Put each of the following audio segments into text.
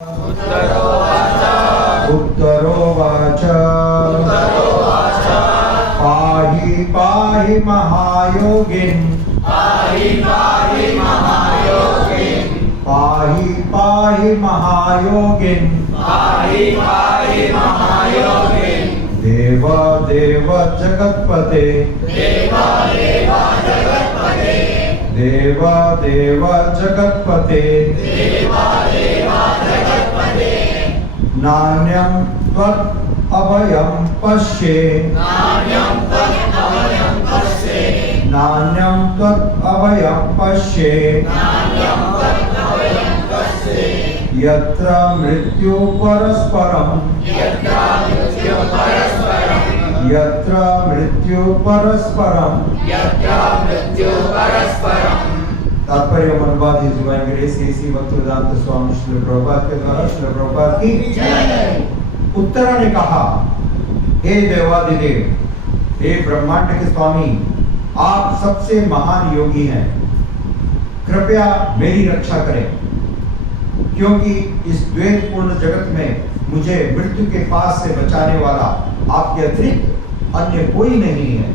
उत्तरोवाच पाहि पाहि महायोगिन् पाहि पाहि महायोगिन् देव देव जगत्पते देव देव जगत्पते नान्यं त्वत् अभयं पश्ये नान्यं त्वत् अभयं पश्ये यत्र मृत्यु परस्परं यत्र मृत्यु परस्परम तात्पर्य अनुवाद इस डिवाइन ग्रेस एसी भक्तिवेदांत स्वामी श्रील प्रभुपाद के द्वारा श्रील प्रभुपाद की उत्तरा ने कहा, हे देवादिदेव, हे ब्रह्मांड के स्वामी, आप सबसे महान योगी हैं, कृपया मेरी रक्षा करें, क्योंकि इस द्वैतपूर्ण जगत में मुझे मृत्यु के पास से बचाने वाला आपके अतिरिक्त अन्य कोई नहीं है।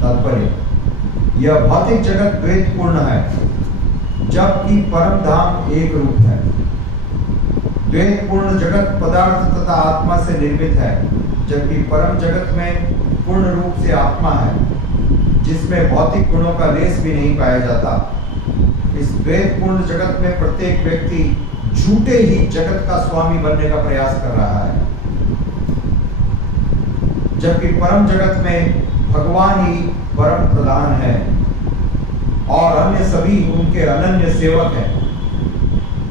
तात्पर्य, यह भौतिक जगत द्वैतपूर्ण है, जबकि परम धाम एक रूप है। द्वैतपूर्ण जगत पदार्थ तथा आत्मा से निर्मित है, जबकि परम जगत में पूर्ण रूप से आत्मा है, जिसमें भौतिक गुणों का लेस भी नहीं पाया जाता। इस द्वैतपूर्ण जगत में प्रत्येक व्यक्ति झूठे ही जगत का स्वामी बनने का प्रयास कर रहा है, जबकि परम जगत में भगवान ही परम प्रधान है और अन्य सभी उनके अनन्य सेवक हैं।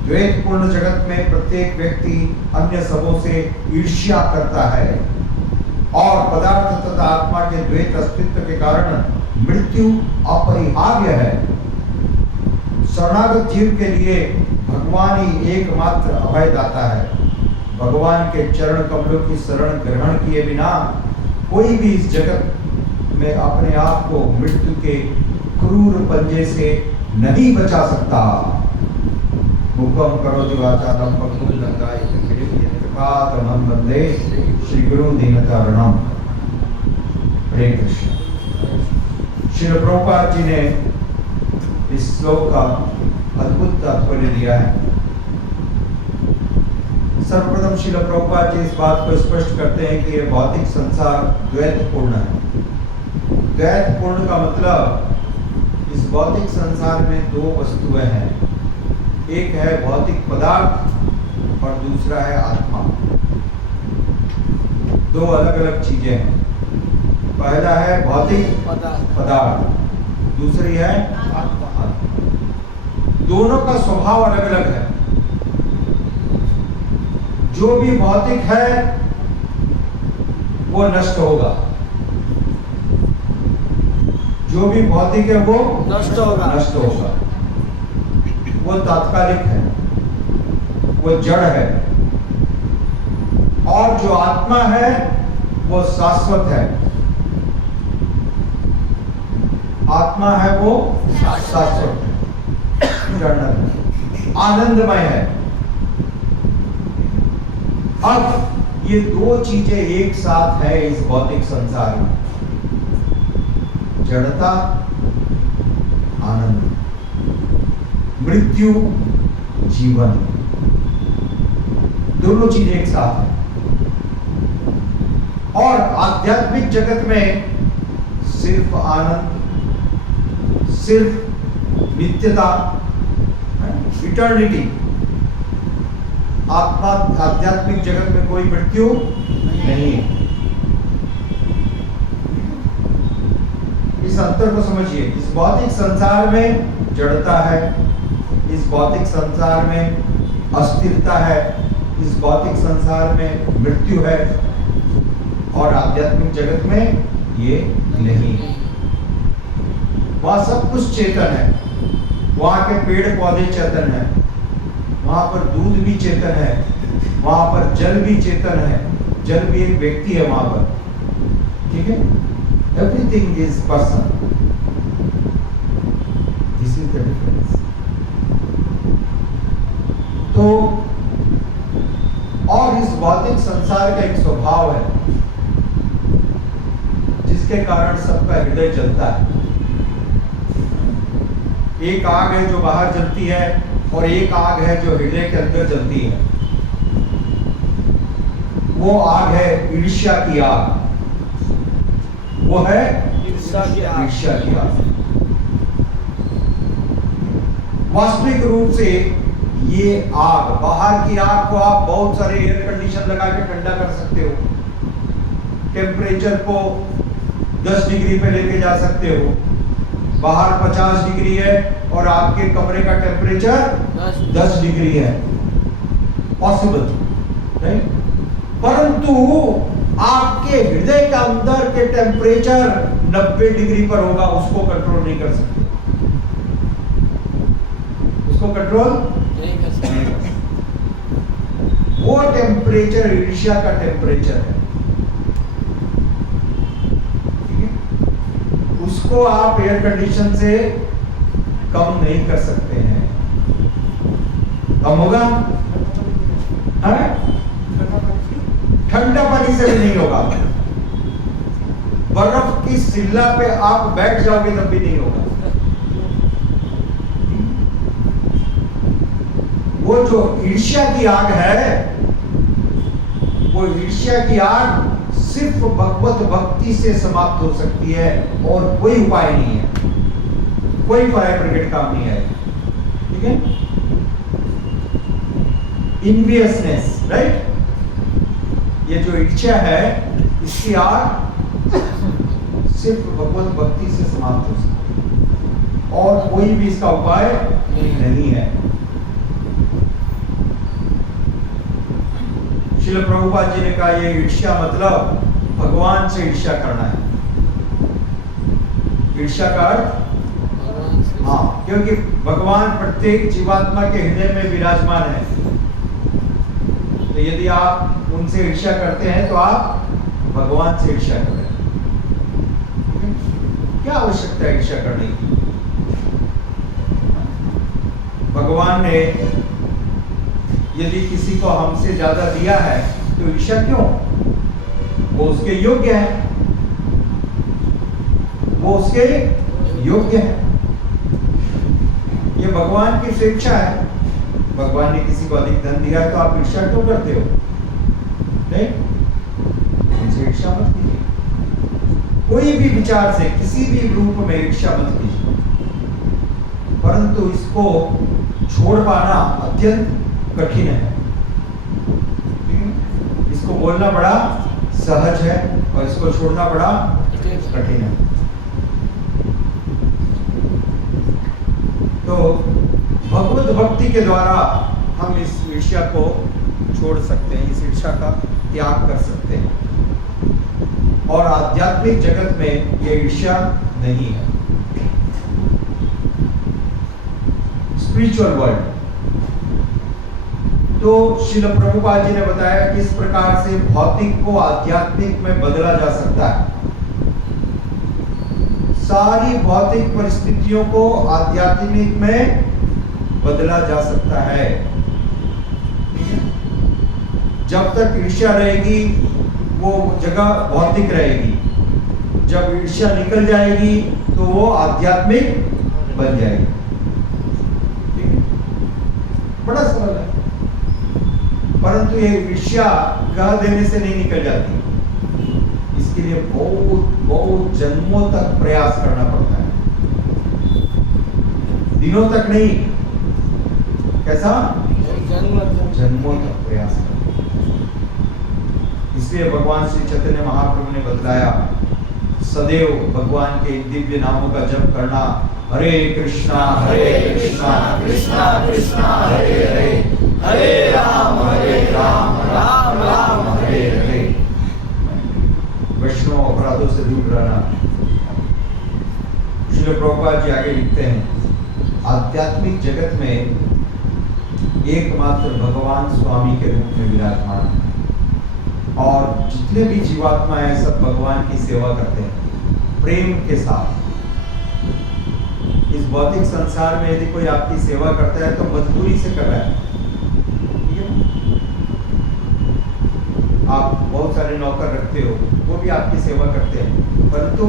द्वैतपूर्ण जगत में प्रत्येक व्यक्ति अन्य सबों से ईर्ष्या करता है और पदार्थ तथा आत्मा के द्वैत अस्तित्व के कारण मृत्यु अपरिहार्य है। शरणागत जीव के लिए भगवान ही एकमात्र अभयदाता है। भगवान के चरण कमलों की शरण ग्रहण किए बिना कोई भी इस जगत में अपने आप को मृत्यु के क्रूर पंजे से नहीं बचा सकता। मुखम करोति वाचालं पंगुं लंघयते कृपातमहं वंदे श्री गुरु दीनतारणम। हरे कृष्ण। श्रील प्रभुपाद जी ने इस श्लोक का अद्भुत तात्पर्य दिया है। सर्वप्रथम श्रील प्रभुपाद जी इस बात को स्पष्ट करते हैं कि यह भौतिक संसार द्वैतपूर्ण है। द्वैतपूर्ण का मतलब इस भौतिक संसार में दो वस्तुएं हैं, एक है भौतिक पदार्थ और दूसरा है आत्मा। दो अलग अलग चीजें हैं। पहला है भौतिक पदार्थ, दूसरी है आत्मा। दोनों का स्वभाव अलग अलग है। जो भी भौतिक है वो नष्ट होगा, जो भी भौतिक है वो नष्ट होगा। वो तात्कालिक है, वो जड़ है, और जो आत्मा है वो शाश्वत है। आत्मा है वो शाश्वत है, आनंदमय है। अब ये दो चीजें एक साथ है इस भौतिक संसार में, जड़ता, आनंद, मृत्यु, जीवन, दोनों चीजें एक साथ है। और आध्यात्मिक जगत में सिर्फ आनंद, सिर्फ नित्यता, इटर्निटी। आत्मा आध्यात्मिक जगत में कोई मृत्यु नहीं है। इस अंतर को समझिए। इस भौतिक संसार में जड़ता है, इस भौतिक संसार में अस्थिरता है, इस भौतिक संसार में मृत्यु है, और आध्यात्मिक जगत में ये नहीं है। वहां सब कुछ चेतन है, वहां के पेड़ पौधे चेतन है, वहां पर दूध भी चेतन है, वहां पर जल भी चेतन है, जल भी एक व्यक्ति है वहां पर, ठीक है। Everything is person. This is the difference. तो और इस भौतिक संसार का एक स्वभाव है जिसके कारण सबका हृदय जलता है। एक आग है जो बाहर जलती है और एक आग है जो हृदय के अंदर जलती है। वो आग है ईर्ष्या की आग। वो है ईर्ष्या की आग। वास्तविक रूप से ये आग, बाहर की आग को आप बहुत सारे एयर कंडीशन लगा के ठंडा कर सकते हो, टेम्परेचर को 10 डिग्री पे लेके जा सकते हो। बाहर 50 डिग्री है और आपके कमरे का टेम्परेचर 10 डिग्री है, पॉसिबल नहीं। परंतु आपके हृदय का अंदर के टेम्परेचर 90 डिग्री पर होगा, उसको कंट्रोल नहीं कर सकते। उसको कंट्रोल नहीं कर सकते। वो टेम्परेचर ईर्ष्या का टेम्परेचर है। उसको आप एयर कंडीशन से कम नहीं कर सकते हैं। कम होगा? ठंडा पानी से भी नहीं होगा। बर्फ की सिल्ला पे आप बैठ जाओगे तब भी नहीं होगा। वो जो ईर्ष्या की आग है, वो ईर्ष्या की आग सिर्फ भगवत भक्ति से समाप्त हो सकती है और कोई उपाय नहीं है, कोई फायर ब्रिगेड काम नहीं आएगा। ठीक है? इन्वियसनेस, राइट? ये जो इच्छा है, इसकी आग सिर्फ भगवत भक्ति से समाप्त हो सकती है और कोई भी इसका उपाय नहीं है। श्रील प्रभुपाद जी ने कहा ये ईर्ष्या मतलब भगवान से ईर्ष्या करना है। ईर्ष्या का अर्थ, हाँ, क्योंकि भगवान प्रत्येक जीवात्मा के हृदय में विराजमान है। तो यदि आप उनसे ईर्ष्या करते हैं तो आप भगवान से ईर्ष्या कर रहे हैं। क्या आवश्यकता है ईर्ष्या करने की? भगवान ने यदि किसी को हमसे ज्यादा दिया है तो ईर्ष्या क्यों? वो उसके योग्य है, वो उसके योग्य है। ये भगवान की स्वेच्छा है। भगवान ने किसी को अधिक धन दिया है तो आप ईर्ष्या क्यों करते हो? नहीं, इनसे ईर्ष्या मत कीजिए। कोई भी विचार से, किसी भी रूप में ईर्ष्या मत कीजिए। परंतु इसको छोड़ पाना अत्यंत कठिन है। इसको बोलना बड़ा सहज है और इसको छोड़ना बड़ा कठिन है। तो भगवत भक्ति के द्वारा हम इस ईर्ष्या को छोड़ सकते हैं, इस ईर्ष्या का त्याग कर सकते हैं और आध्यात्मिक जगत में ये ईर्ष्या नहीं है। स्पिरिचुअल वर्ल्ड, तो श्रील प्रभुपाद जी ने बताया किस प्रकार से भौतिक को आध्यात्मिक में बदला जा सकता है। सारी भौतिक परिस्थितियों को आध्यात्मिक में बदला जा सकता है। जब तक ईर्ष्या रहेगी वो जगह भौतिक रहेगी, जब ईर्ष्या निकल जाएगी तो वो आध्यात्मिक बन जाएगी। बड़ा सरल है, परंतु ये ईर्ष्या कह देने से नहीं निकल जाती। इसके लिए बहुत बहुत जन्मों तक प्रयास करना पड़ता है, दिनों तक नहीं। कैसा? जन्मों तक प्रयास करना। इसलिए भगवान श्री चैतन्य महाप्रभु ने बतलाया सदैव भगवान के दिव्य नामों का जप करना। हरे कृष्णा कृष्णा कृष्णा हरे हरे, हरे राम राम राम हरे हरे। वैष्णव अपराधों से दूर रहना। श्रील प्रभुपाद जी आगे लिखते हैं आध्यात्मिक जगत में एकमात्र भगवान स्वामी के रूप में विराजमान है और जितने भी जीवात्मा है सब भगवान की सेवा करते हैं प्रेम के साथ। इस भौतिक संसार में यदि कोई आपकी सेवा करता है तो मजबूरी से कर रहा है, ठीक है? आप बहुत सारे नौकर रखते हो, वो भी आपकी सेवा करते हैं, परंतु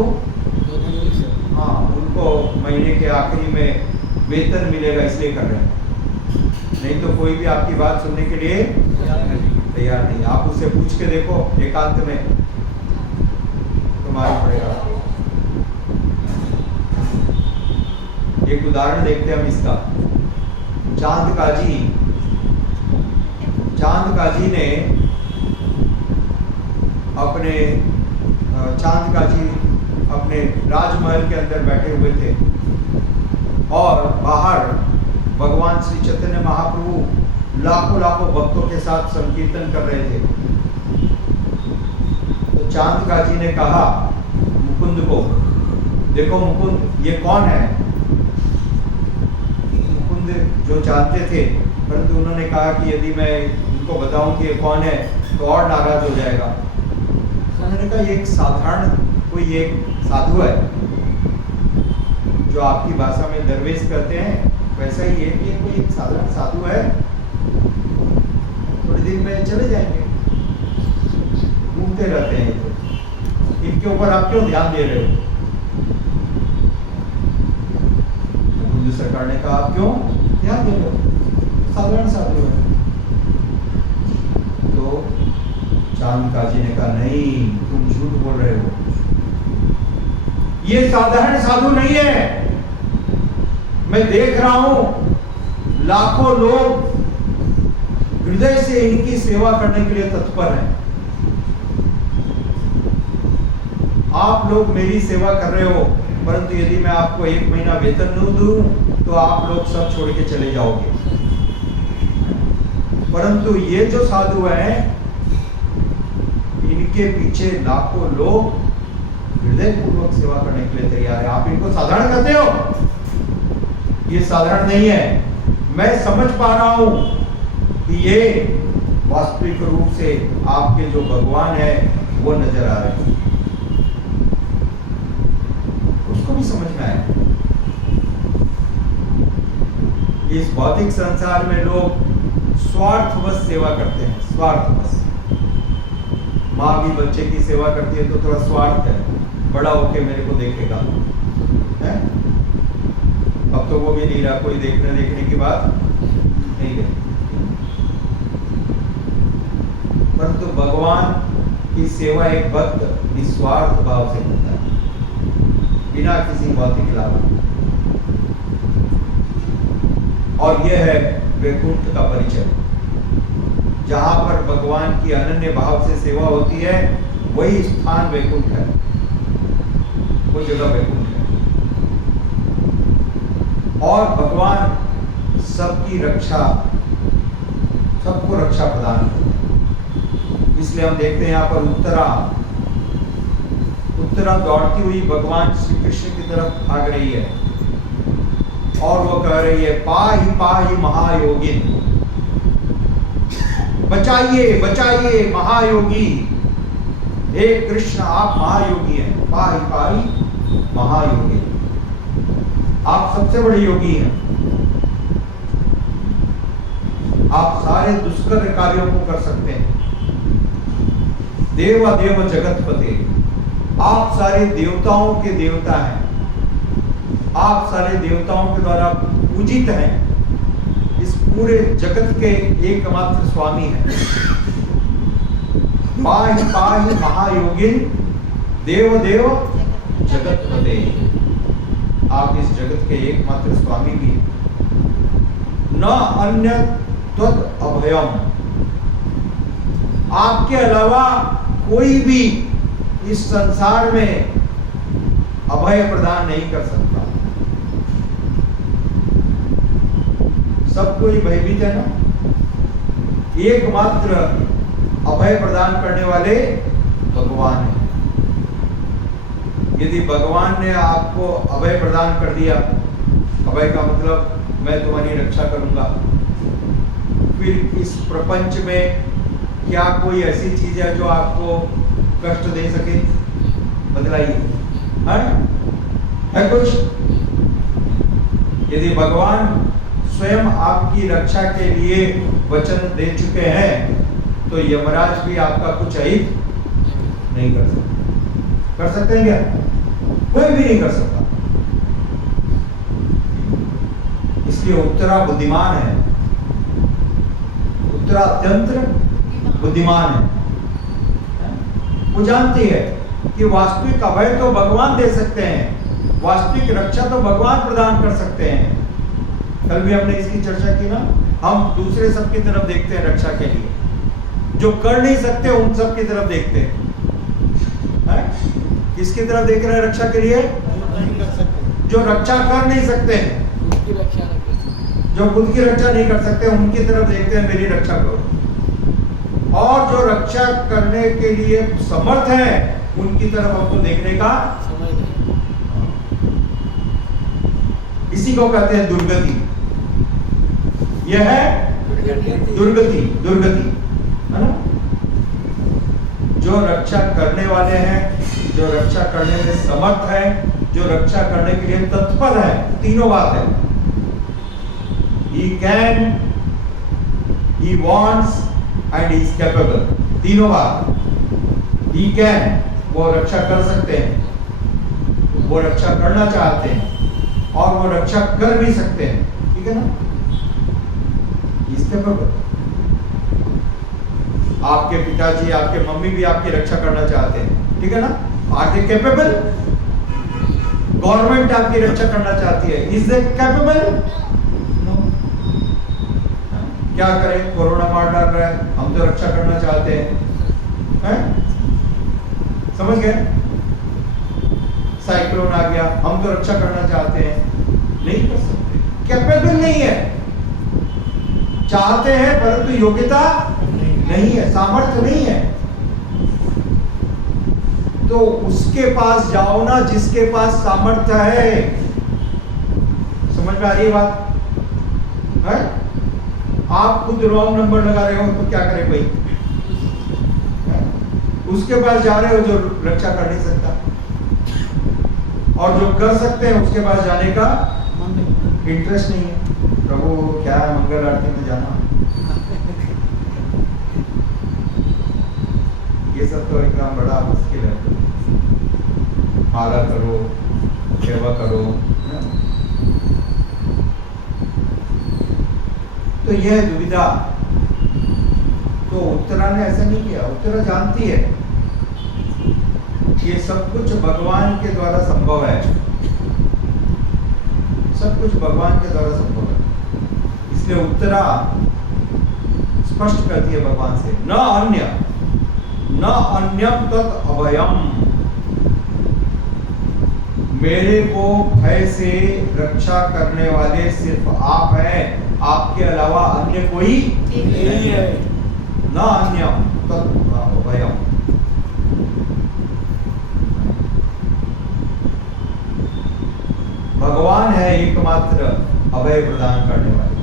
हाँ, उनको महीने के आखिरी में वेतन मिलेगा इसलिए कर रहे हैं, नहीं तो कोई भी आपकी बात सुनने के लिए तैयार नहीं। आप उससे पूछ के देखो एकांत में, तो मालूम पड़ेगा। एक उदाहरण देखते हैं हम इसका। चांद काजी ने अपने राजमहल के अंदर बैठे हुए थे और बाहर भगवान श्री चैतन्य महाप्रभु लाखों भक्तों के साथ संकीर्तन कर रहे थे। तो चांद काजी ने कहा मुकुंद को, देखो मुकुंद, ये कौन है? मुकुंद जो जानते थे, परंतु उन्होंने कहा कि यदि मैं उनको बताऊं कि ये कौन है तो और नाराज हो जाएगा। उन्होंने कहा ये एक साधारण कोई एक साधु है, जो आपकी भाषा में दरवेश करते हैं, वैसा ही है कि कोई एक साधारण साधु है, थोड़ी दिन में चले जाएंगे, घूमते रहते हैं, तो इनके ऊपर आप क्यों ध्यान दे रहे हो? हिंदू सरकार ने कहा क्यों ध्यान दे रहे हो, साधारण साधु है। तो चांद काजी ने कहा नहीं, तुम झूठ बोल रहे हो, ये साधारण साधु नहीं है। मैं देख रहा हूं लाखों लोग हृदय से इनकी सेवा करने के लिए तत्पर हैं। आप लोग मेरी सेवा कर रहे हो, परंतु यदि मैं आपको 1 महीना वेतन न दूं तो आप लोग सब छोड़ के चले जाओगे। परंतु ये जो साधु हैं, इनके पीछे लाखों लोग हृदय पूर्वक सेवा करने के लिए तैयार है। आप इनको साधारण कहते हो, ये साधारण नहीं है। मैं समझ पा रहा हूं कि ये वास्तविक रूप से आपके जो भगवान है वो नजर आ रहे हैं। उसको भी समझ में आया। इस भौतिक संसार में लोग स्वार्थवश सेवा करते हैं, स्वार्थवश। माँ भी बच्चे की सेवा करती है तो थोड़ा स्वार्थ है, बड़ा होके मेरे को देखेगा, है? अब तो वो भी नहीं रहा, कोई देखने की बात नहीं है। परंतु भगवान की सेवा एक भक्त निस्वार्थ भाव से करता है, बिना किसी भौतिक लाभ। और यह है वैकुंठ का परिचय। जहां पर भगवान की अनन्य भाव से सेवा होती है, वही स्थान वैकुंठ है, वो जगह वैकुंठ है। और भगवान सबकी रक्षा, सबको रक्षा प्रदान करते हैं। इसलिए हम देखते हैं यहाँ पर उत्तरा दौड़ती हुई भगवान श्री कृष्ण की तरफ भाग रही है और वो कह रही है, पाहि पाहि महायोगिन, बचाइए बचाइए महायोगी। हे कृष्ण, आप महायोगी हैं, पाहि पाहि महायोगी, आप सबसे बड़े योगी हैं। आप सारे दुष्कर कार्यों को कर सकते हैं। देवादेव जगतपते, आप सारे देवताओं के देवता हैं, आप सारे देवताओं के द्वारा पूजित हैं, इस पूरे जगत के एकमात्र स्वामी हैं। पाहि पाहि महायोगिन देवदेव जगतपते, आप इस जगत के एकमात्र स्वामी भी हैं। न अन्य त्वत् अभयम, आपके अलावा कोई भी इस संसार में अभय प्रदान नहीं कर सकता। सब कोई भयभीत है ना, एकमात्र अभय प्रदान करने वाले भगवान हैं। यदि भगवान ने आपको अभय प्रदान कर दिया, अभय का मतलब मैं तुम्हारी रक्षा करूंगा, फिर इस प्रपंच में क्या कोई ऐसी चीज है जो आपको कष्ट दे सके? बतलाइए, है कुछ? यदि भगवान स्वयं आपकी रक्षा के लिए वचन दे चुके हैं, तो यमराज भी आपका कुछ अहित नहीं कर सकते। कर सकते हैं क्या? कोई भी नहीं कर सकता। इसलिए उत्तरा बुद्धिमान है, उत्तरा अत्यंत बुद्धिमान है। वो जानती है कि वास्तविक अभय तो भगवान दे सकते हैं, वास्तविक रक्षा तो भगवान प्रदान कर सकते हैं। कल भी हमने इसकी चर्चा की ना, हम दूसरे सब की तरफ देखते हैं रक्षा के लिए, जो कर नहीं सकते उन सब की तरफ देखते हैं। किसकी तरफ देख रहे हैं रक्षा के लिए? जो रक्षा कर नहीं सकते हैं, जो खुद की रक्षा नहीं कर सकते उनकी तरफ देखते हैं, मेरी रक्षा करो। और जो रक्षा करने के लिए समर्थ है उनकी तरफ हमको देखने का समय नहीं। इसी को कहते हैं दुर्गति। यह है दुर्गति, दुर्गति है ना। जो रक्षा करने वाले हैं, जो रक्षा करने में समर्थ है, जो रक्षा करने के लिए तत्पर है, तीनों बात है। He can, he wants and he is capable, तीनों बात। He can, वो रक्षा कर सकते हैं, वो रक्षा करना चाहते हैं और वो रक्षा कर भी सकते हैं, ठीक है ना। He is capable। आपके पिताजी, आपके मम्मी भी आपकी रक्षा करना चाहते हैं, ठीक है ना। Are they capable? गवर्नमेंट आपकी रक्षा करना चाहती है, Is they capable? क्या करें, कोरोना मार डाल रहा है, हम तो रक्षा करना चाहते हैं, समझ गए। साइक्लोन आ गया, हम तो रक्षा करना चाहते हैं, नहीं कर सकते, कैपेबल नहीं है। चाहते हैं परंतु योग्यता नहीं है, सामर्थ्य नहीं है। तो उसके पास जाओ ना जिसके पास सामर्थ्य है। समझ में आ रही है बात है? आप खुद रॉन्ग नंबर लगा रहे हो तो क्या करे कोई? उसके पास जा रहे हो जो रक्षा कर नहीं सकता, और जो कर सकते हैं उसके पास जाने का इंटरेस्ट नहीं है। प्रभु क्या है, मंगल आरती में जाना, ये सब तो इतना बड़ा मुश्किल है। माला करो, सेवा करो, तो यह दुविधा। तो उत्तरा ने ऐसा नहीं किया। उत्तरा जानती है ये सब कुछ भगवान के द्वारा संभव है, सब कुछ भगवान के द्वारा संभव है। इसलिए उत्तरा स्पष्ट करती है भगवान से, न अन्य न अन्यम तत् अभयम। मेरे को भय से रक्षा करने वाले सिर्फ आप हैं, आपके अलावा अन्य कोई नहीं है। न अन्यम तत् अभयम। भगवान है एकमात्र अभय प्रदान करने वाले,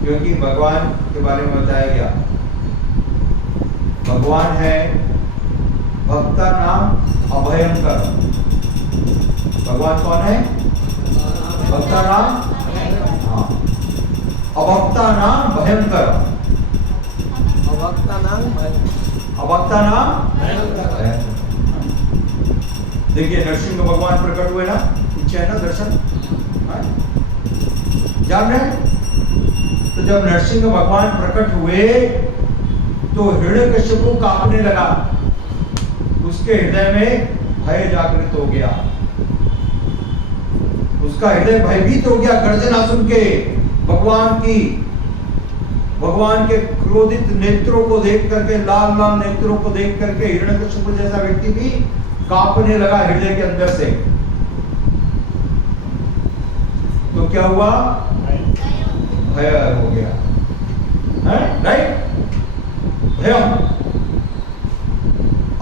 क्योंकि भगवान के बारे में बताया गया, भगवान है भक्ता नाम अभयंकर। भगवान कौन है? भक्ता नाम, हाँ, अभक्ता नाम भयंकर। अभक्ता नाम भयंकर। देखिए नरसिंह भगवान प्रकट हुए ना, पीछे है ना दर्शन, जान रहे हैं? तो जब नरसिंह भगवान प्रकट हुए तो हिरण्यकश्यप कांपने लगा, उसके हृदय में भय जागृत हो गया, उसका हृदय भयभीत हो गया गर्जना सुन के। भगवान के क्रोधित नेत्रों को देख करके, लाल लाल नेत्रों को देख करके हिरण्यकश्यप जैसा व्यक्ति भी कांपने लगा हृदय के अंदर से। तो क्या हुआ? भय हो गया, राइट? भयम,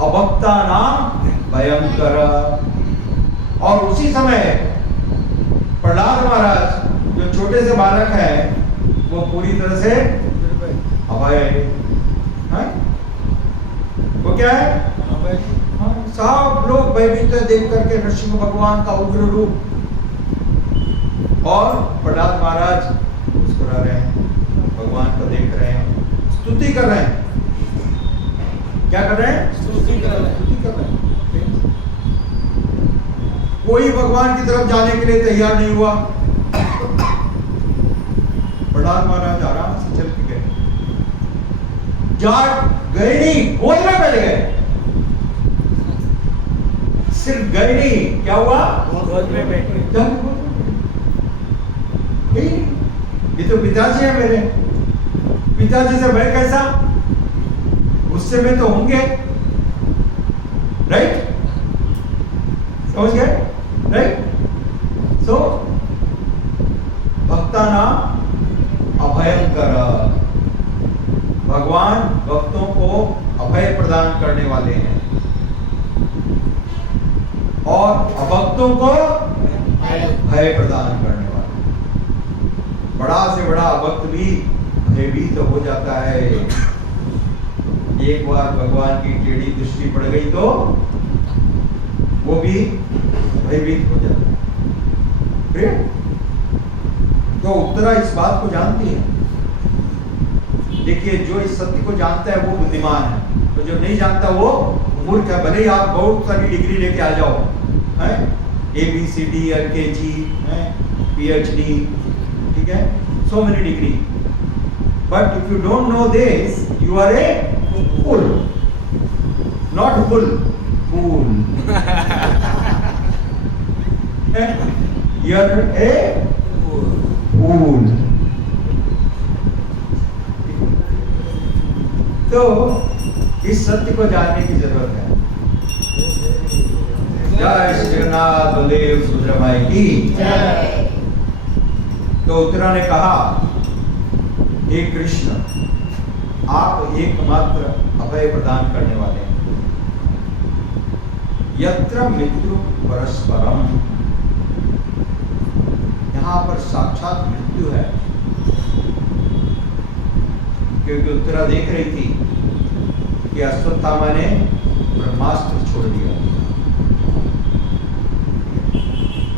अभक्ता नाम भयंकर। और उसी समय प्रहलाद महाराज जो छोटे से बालक है, वो पूरी तरह से अभय है। वो क्या है? अभय। सब लोग भयभीत देख करके नरसिंह भगवान का उग्र रूप, और प्रहलाद महाराज मुस्कुरा रहे हैं, क्या कर रहे हैं? स्तुति कर रहे हैं। स्तुति कर रहे हैं। कोई भगवान की तरफ जाने के लिए तैयार नहीं हुआ। प्रहलाद महाराज आराम से चल के गए, जा गए नहीं, गोद में बैठ गए। सिर्फ गए नहीं, क्या हुआ? गोद में बैठ गए। ये तो पिताजी है मेरे, पिताजी से मैं कैसा? गुस्से में तो होंगे, राइट? समझ गए? राइट? सो भक्ताना अभयंकर, भगवान भक्तों को अभय प्रदान करने वाले हैं और अभक्तों को भय प्रदान करने वाले। बड़ा से बड़ा अभक्त भी भयभीत तो हो जाता है। एक बार भगवान की टेढ़ी दृष्टि पड़ गई तो वो भी भयभीत हो जाता है। तो उत्तरा इस बात को जानती है। देखिए, जो इस सत्य को जानता है वो बुद्धिमान है, तो जो नहीं जानता वो मूर्ख है। भले ही आप बहुत सारी डिग्री लेके आ जाओ, ABCD, LKG, PhD, ठीक है, so many degree, but if you don't know this, you are a fool, not fool. You are a fool. तो इस सत्य को जानने की जरूरत है। जय श्री जगन्नाथ बलदेव सुभद्रा की जय। तो उत्तरा ने कहा, हे कृष्ण, आप एकमात्र अभय प्रदान करने वाले हैं। यत्र मृत्यु परस्परम, यहाँ पर साक्षात मृत्यु है, क्योंकि उत्तरा देख रही थी कि अश्वत्थामा ने ब्रह्मास्त्र छोड़ दिया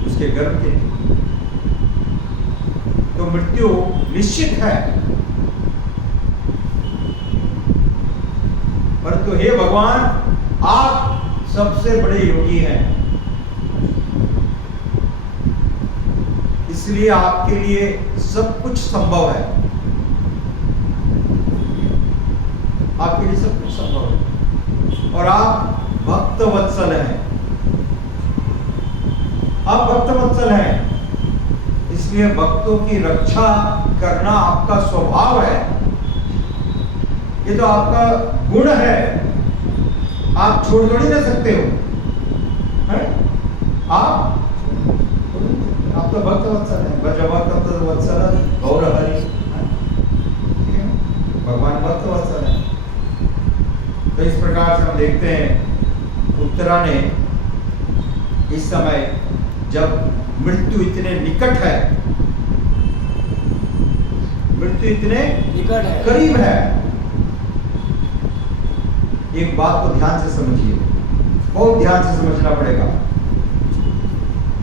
उसके गर्भ के, तो मृत्यु निश्चित है। परंतु हे भगवान, आप सबसे बड़े योगी हैं, इसलिए आपके लिए सब कुछ संभव है। आपके लिए सब कुछ संभव है और आप भक्त वत्सल हैं। आप भक्त वत्सल हैं, इसलिए भक्तों की रक्षा करना आपका स्वभाव है। ये तो आपका गुण है, आप छोड़ थोड़ी ना सकते हो, है? आप तो भक्त वत्सल हैं। भक्त वत्सल गौर हरि, भगवान भक्त वत्सल है। तो इस प्रकार से हम देखते हैं उत्तरा ने इस समय जब मृत्यु इतने निकट है, मृत्यु इतने निकट है, करीब है, एक बात को ध्यान से समझिए, बहुत ध्यान से समझना पड़ेगा।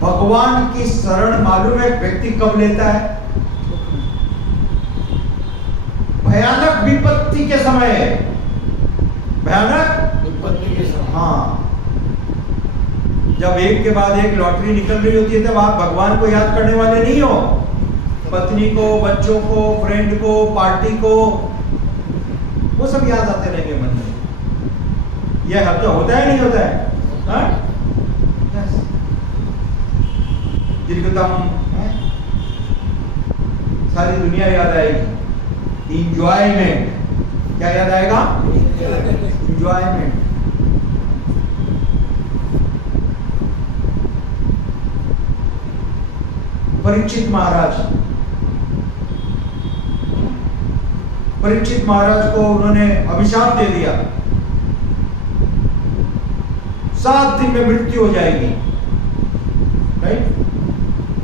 भगवान की शरण मालूम है व्यक्ति कब लेता है? भयानक विपत्ति के समय, भयानक विपत्ति के समय। हाँ, जब एक के बाद एक लॉटरी निकल रही होती है, तब आप भगवान को याद करने वाले नहीं हो। पत्नी को, बच्चों को, फ्रेंड को, पार्टी को, वो सब याद आते रहेंगे मन में। यह हद होता है नहीं होता है? दीर्घतम सारी दुनिया याद आएगी। इंजॉयमेंट, क्या याद आएगा? इंजॉयमेंट। परीक्षित महाराज को उन्होंने अभिशाप दे दिया, 7 दिन में मृत्यु हो जाएगी, राइट?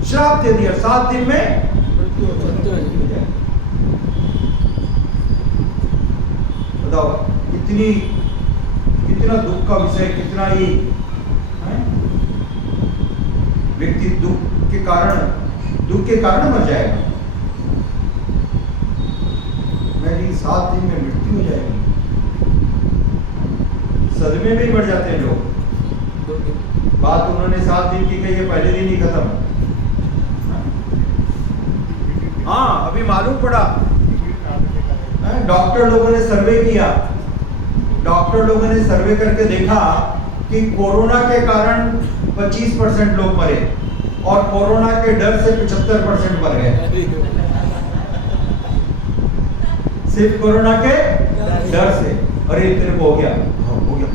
श्राप दे दिया, 7 दिन में मृत्यु हो जाएगी। बताओ कितना दुख का विषय, कितना ही व्यक्ति दुख के कारण मर जाएगा। मेरी 7 दिन में मृत्यु हो जाएगी। सदमे में ही बढ़ जाते हैं लोग। 2 दिन। बात उन्होंने 7 दिन की कही है, पहले दिन ही खत्म। हाँ, अभी मालूम पड़ा, डॉक्टर लोगों ने सर्वे किया, डॉक्टर लोगों ने सर्वे करके देखा कि कोरोना के कारण 25% लोग मरे और कोरोना के डर से 75% मर गए। सिर्फ कोरोना के डर से। अरे तेरे को हो गया, हाँ हो गया,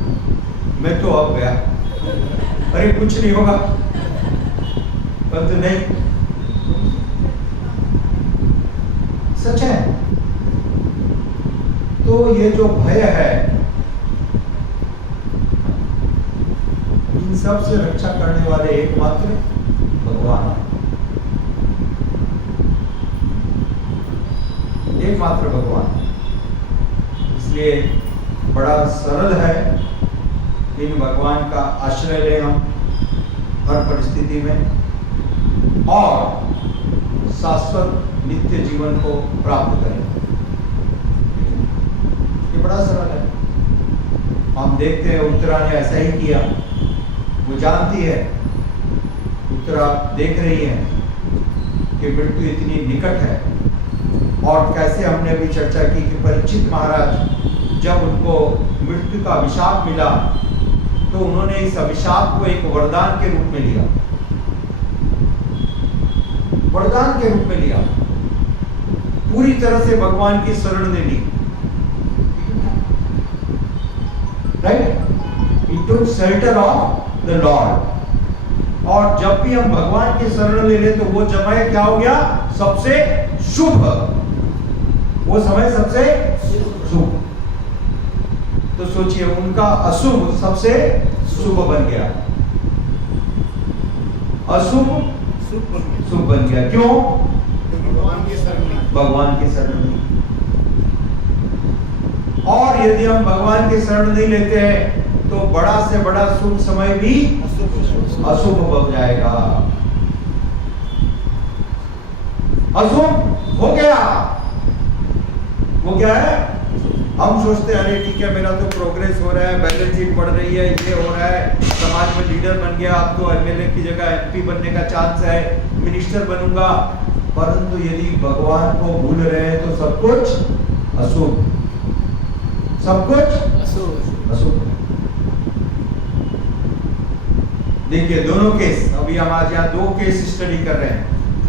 मैं तो अब गया, अरे कुछ नहीं होगा, परंतु नहीं, सच है। तो ये जो भय है, इन सब से रक्षा करने वाले एकमात्र भगवान, एकमात्र भगवान। इसलिए बड़ा सरल है, इन भगवान का आश्रय लें हम हर परिस्थिति में और शाश्वत नित्य जीवन को प्राप्त करें। ये बड़ा सरल है। हम देखते हैं उत्तरा ने ऐसा ही किया। वो जानती है, उत्तरा देख रही है कि मृत्यु इतनी निकट है। और कैसे हमने अभी चर्चा की कि परीक्षित महाराज जब उनको मृत्यु का अभिशाप मिला तो उन्होंने इस अभिशाप को एक वरदान के रूप में लिया, वरदान के रूप में लिया, पूरी तरह से भगवान की शरण ले ली। Right, it took shelter of the lord. और जब भी हम भगवान की शरण ले ले तो वो समय क्या हो गया? सबसे शुभ, वो समय सबसे शुभ। तो सोचिए, उनका अशुभ सबसे शुभ बन गया, अशुभ शुभ बन गया। क्यों? भगवान की शरण, भगवान की शरण ली। और यदि हम भगवान की शरण नहीं लेते हैं तो बड़ा से बड़ा शुभ समय भी अशुभ बन जाएगा। अशुभ हो गया, वो क्या है? हम सोचते हैं अरे ठीक है, मेरा तो प्रोग्रेस हो रहा है, बैलेंस शीट बढ़ रही है, ये हो रहा है, समाज में लीडर बन गया, अब तो एमएलए की जगह एमपी बनने का चांस है, मिनिस्टर बनूंगा। परंतु यदि भगवान को भूल रहे हैं तो सब कुछ अशुभ, सब कुछ अशुभ। देखिए दोनों केस, अभी हम आज यहाँ 2 केस स्टडी कर रहे हैं।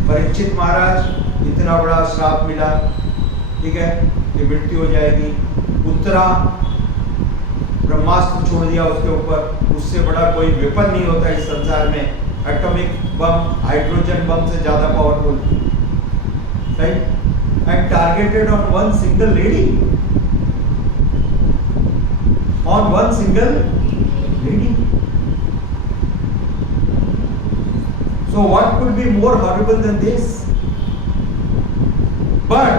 परीक्षित महाराज इतना बड़ा श्राप मिला, ठीक है, कि मृत्यु हो जाएगी। उत्तरा ब्रह्मास्त्र छोड़ दिया उसके ऊपर, उससे बड़ा कोई वेपन नहीं होता इस संसार में, एटॉमिक बम, हाइड्रोजन बम से ज्यादा powerful, right, and targeted on one single lady, on one single lady. So what could be more horrible than this? But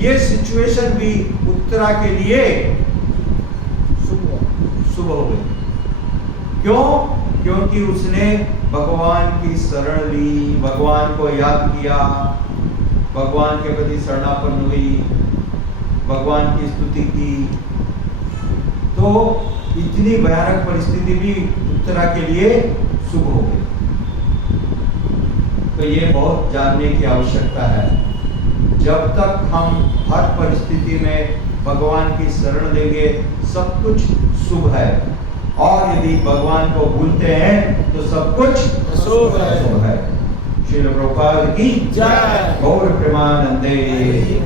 ये सिचुएशन भी उत्तरा के लिए शुभ हो गई। क्यों? क्योंकि उसने भगवान की शरण ली, भगवान को याद किया, भगवान के प्रति शरणापन्न हुई, भगवान की स्तुति की। तो इतनी भयानक परिस्थिति भी उत्तरा के लिए शुभ हो गई। तो ये बहुत जानने की आवश्यकता है। जब तक हम हर परिस्थिति में भगवान की शरण लेंगे सब कुछ शुभ है, और यदि भगवान को भूलते हैं तो सब कुछ अशुभ है। श्रील प्रभुपाद की जय। गौर प्रेमानंदे।